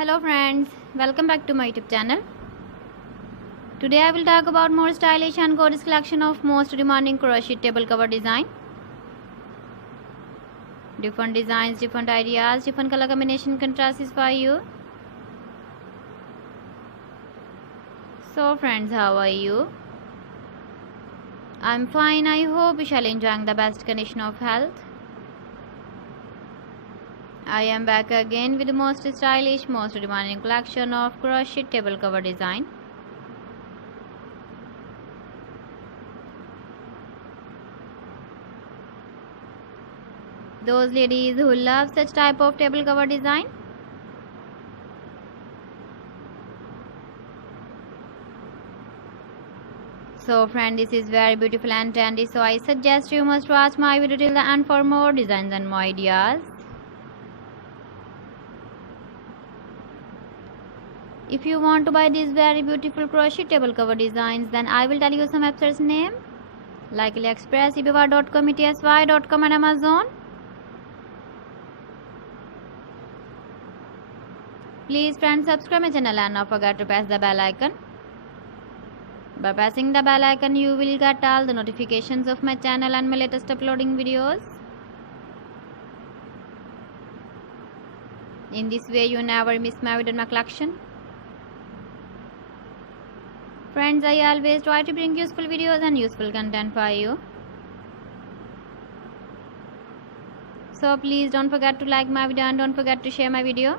Hello friends, welcome back to my YouTube channel. Today I will talk about more stylish and gorgeous collection of most demanding crochet table cover design. Different designs, different ideas, different color combination contrasts for you. So friends, how are you? I'm fine. I hope you shall enjoying the best condition of health. I am back again with the most stylish, most demanding collection of crochet table cover design. Those ladies who love such type of table cover design, so friend, this is very beautiful and trendy, so I suggest you must watch my video till the end for more designs and more ideas. If you want to buy these very beautiful crochet table cover designs, then I will tell you some websites name like AliExpress, eBay.com, ETSY.com and Amazon. Please friends, subscribe my channel and not forget to press the bell icon. By pressing the bell icon, you will get all the notifications of my channel and my latest uploading videos. In this way, you never miss my video in my collection. Friends, I always try to bring useful videos and useful content for you. So please don't forget to like my video and don't forget to share my video.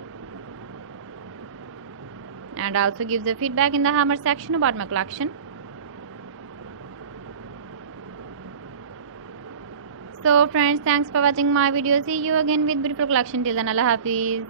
And also give the feedback in the comment section about my collection. So friends, thanks for watching my video. See you again with beautiful collection. Till then, Allah Hafiz.